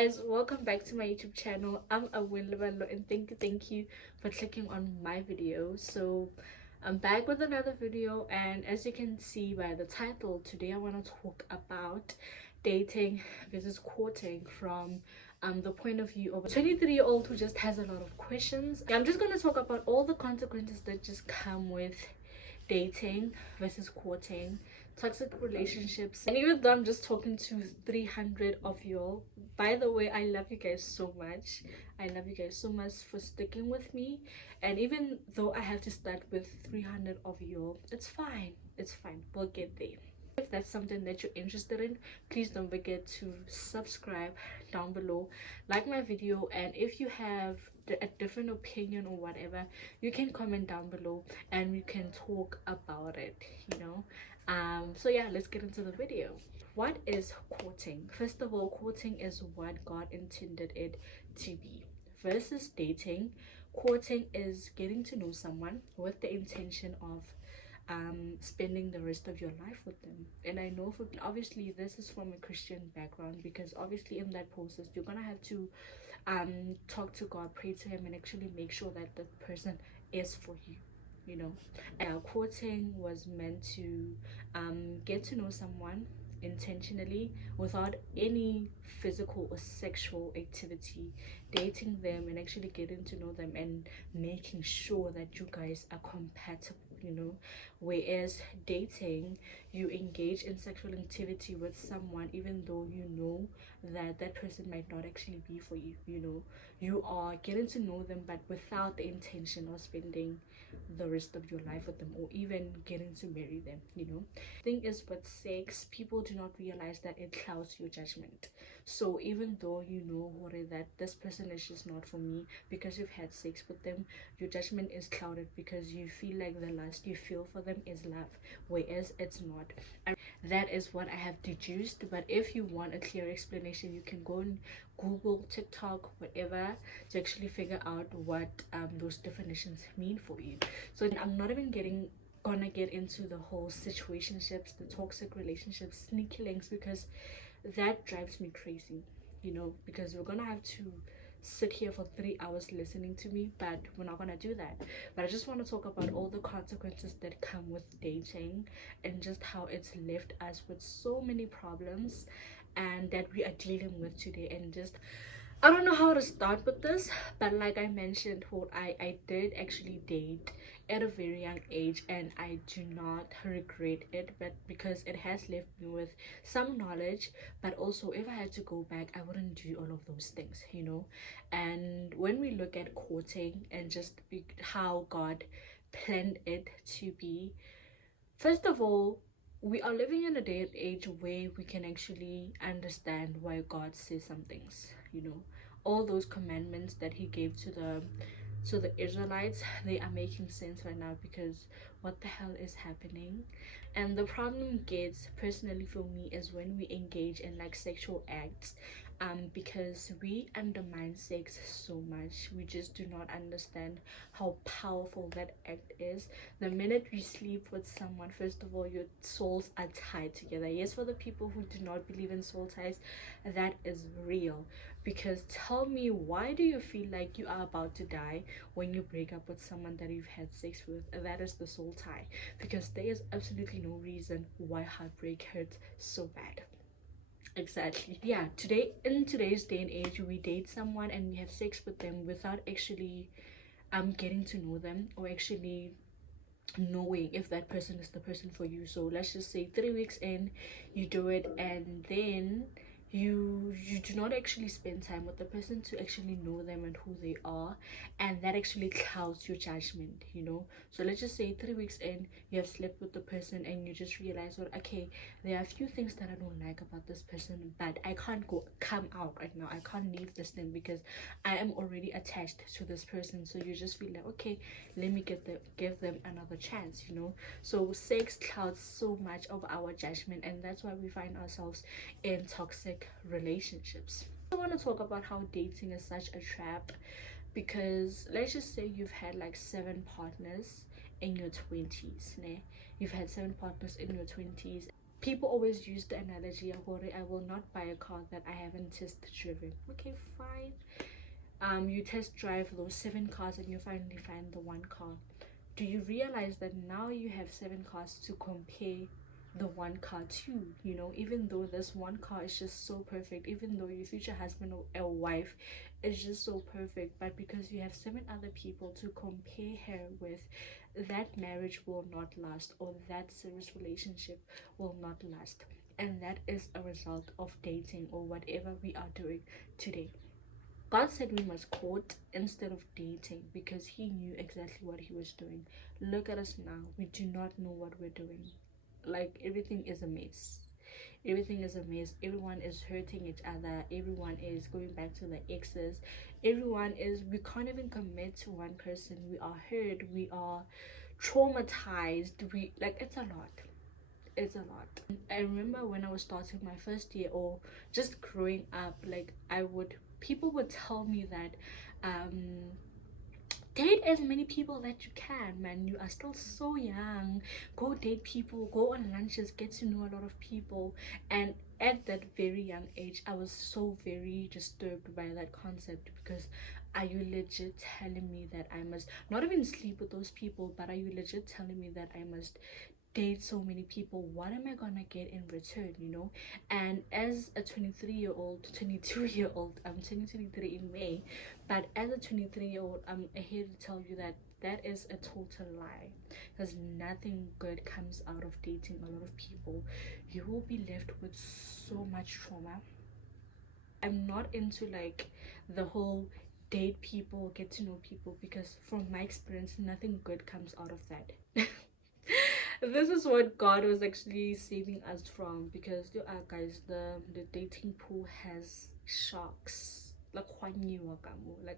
guys, welcome back to my YouTube channel. I'm Abuengleballo and thank you for clicking on my video. So I'm back with another video, and as you can see by the title, today I want to talk about dating versus courting from the point of view of a 23-year-old who just has a lot of questions. I'm just going to talk about all the consequences that just come with dating versus courting, toxic relationships. And even though I'm just talking to 300 of y'all, by the way, I love you guys so much. I love you guys so much for sticking with me. And even though I have to start with 300 of y'all, it's fine, we'll get there. If that's something that you're interested in, please don't forget to subscribe down below, like my video, and if you have a different opinion or whatever, you can comment down below and we can talk about it, so yeah, let's get into the video. What is courting? First of all, courting is what God intended it to be, versus dating. Courting is getting to know someone with the intention of spending the rest of your life with them. And I know, for obviously this is from a Christian background, because obviously in that process you're gonna have to talk to God, pray to him, and actually make sure that the person is for you, and courting was meant to get to know someone intentionally without any physical or sexual activity, dating them and actually getting to know them and making sure that you guys are compatible, whereas dating, you engage in sexual activity with someone even though you know that that person might not actually be for you. You are getting to know them but without the intention of spending the rest of your life with them or even getting to marry them. Thing is, with sex, people do not realize that it clouds your judgment. So even though you know that this person is just not for me, because you've had sex with them, your judgment is clouded because you feel like the lust you feel for them is love, whereas it's not. And that is what I have deduced. But if you want a clear explanation, you can go and Google, TikTok, whatever, to actually figure out what those definitions mean for you. So I'm not even gonna get into the whole situationships, the toxic relationships, sneaky links, because that drives me crazy, because we're gonna have to sit here for 3 hours listening to me, but we're not gonna do that. But I just want to talk about all the consequences that come with dating and just how it's left us with so many problems and that we are dealing with today. And just, I don't know how to start with this, but like I mentioned, I did actually date at a very young age, and I do not regret it, but because it has left me with some knowledge. But also, if I had to go back, I wouldn't do all of those things, And when we look at courting and just how God planned it to be, first of all, we are living in a day and age where we can actually understand why God says some things. All those commandments that he gave to the Israelites, they are making sense right now, because what the hell is happening? And the problem gets, personally for me, is when we engage in like sexual acts, because we undermine sex so much. We just do not understand how powerful that act is. The minute you sleep with someone, first of all, your souls are tied together. Yes, for the people who do not believe in soul ties, that is real. Because tell me, why do you feel like you are about to die when you break up with someone that you've had sex with? That is the soul tie, because there is absolutely no reason why heartbreak hurts so bad. Exactly. Yeah, in today's day and age, we date someone and we have sex with them without actually getting to know them, or actually knowing if that person is the person for you. So let's just say 3 weeks in, you do it, and then you do not actually spend time with the person to actually know them and who they are, and that actually clouds your judgment. So let's just say 3 weeks in, you have slept with the person and you just realize, well, okay, there are a few things that I don't like about this person, but I can't come out right now. I can't leave this thing because I am already attached to this person. So you just feel like, okay, let me give them another chance. So sex clouds so much of our judgment, and that's why we find ourselves in toxic relationships. I want to talk about how dating is such a trap, because let's just say you've had like 7 partners in your 20s. You've had 7 partners in your 20s, people always use the analogy, I will not buy a car that I haven't test driven. Okay, fine. You test drive those 7 cars and you finally find the one car. Do you realize that now you have 7 cars to compare the one car to? You know, even though this one car is just so perfect, even though your future husband or wife is just so perfect, but because you have 7 other people to compare her with, that marriage will not last, or that serious relationship will not last. And that is a result of dating, or whatever we are doing today. God said we must court instead of dating because he knew exactly what he was doing. Look at us now. We do not know what we're doing. Like, everything is a mess. Everything is a mess. Everyone is hurting each other. Everyone is going back to the exes. We can't even commit to one person. We are hurt. We are traumatized. It's a lot. It's a lot. I remember when I was starting my first year, or just growing up, like, people would tell me that date as many people that you can, man. You are still so young. Go date people, go on lunches, get to know a lot of people. And at that very young age, I was so very disturbed by that concept, because are you legit telling me that I must not even sleep with those people, but are you legit telling me that I must date so many people? What am I gonna get in return, you know? And as a 23-year-old, 22-year-old, I'm 23 in May, but as a 23-year-old, I'm here to tell you that that is a total lie, because nothing good comes out of dating a lot of people. You will be left with so much trauma. I'm not into like the whole date people, get to know people, because from my experience, nothing good comes out of that. This is what God was actually saving us from, because guys, the dating pool has sharks. Like,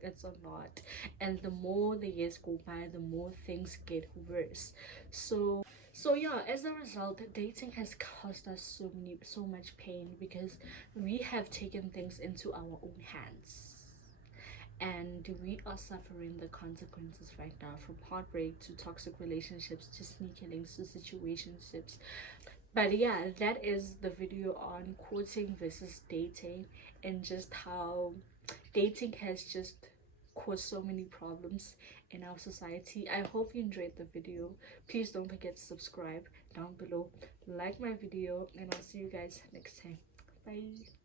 it's a lot, and the more the years go by, the more things get worse. So yeah, as a result, dating has caused us so much pain, because we have taken things into our own hands, and we are suffering the consequences right now, from heartbreak to toxic relationships to sneaky links to situationships. But yeah, that is the video on courting versus dating, and just how dating has just caused so many problems in our society. I hope you enjoyed the video. Please don't forget to subscribe down below, like my video, and I'll see you guys next time. Bye.